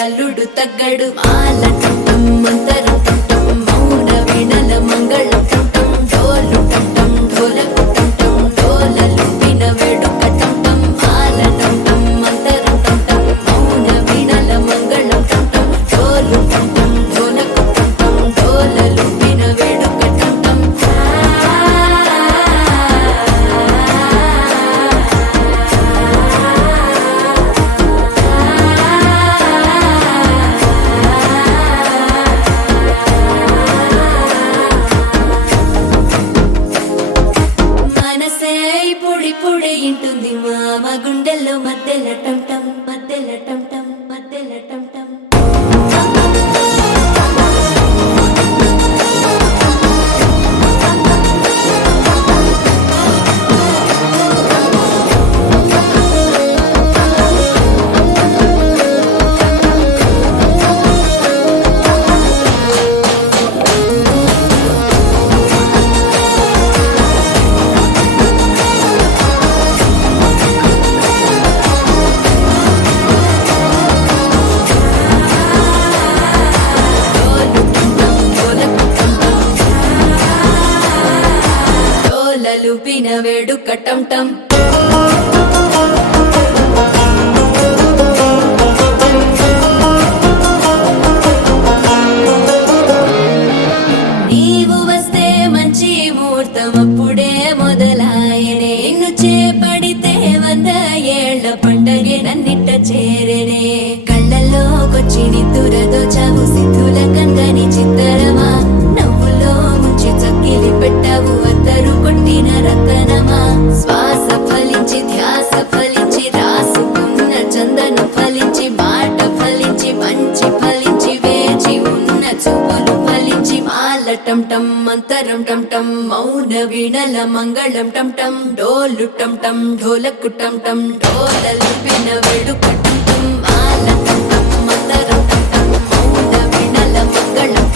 అల్లుడు తగ్గడు మాల టం మంతరం టం మౌన వీణల మంగళం టం డోలు టం ఢోలకు టం డోలలు విన వేడుక టం మాల టం మంతరం టం మౌన వీణల మంగళం టం డోలు టం ఢోలకు టం డోలలు విన వేడుక టం పొడి ఇంటుంది మామ గుండెల్లో మధ్యల టం టం మధ్యల టం టం మధ్యల టం టం లూపిన వేడుక టం టం నీవు వస్తే మంచి ముహూర్తం అప్పుడే మొదలాయనే నిన్ను చేపడితే 100 ఏళ్ల పండగే నన్నిట్ట చేరనే కళ్ళల్లోకొచ్చి నిద్దురతో చావు సిద్ధుల కందని చిత్తరమా నవ్వులో ముంచి చక్కిలి పెట్టావు అద్దరు కొట్టిన రతనమా శ్వాస ఫలించి ధ్యాస ఫలించి రాసుకున్న చందను ఫలించి మాట ఫలించి మంచి ఫలించి వేచి ఉన్న చూపులు ఫలించి మాల టం టం మంతరం టం టం మౌన వీణల మంగళం టం టం డోలు టం టం ఢోలకు టం టం డోలలు విన వేడుక టం టం మాల టం టం మంతరం టం టం మౌన వీణల మంగళం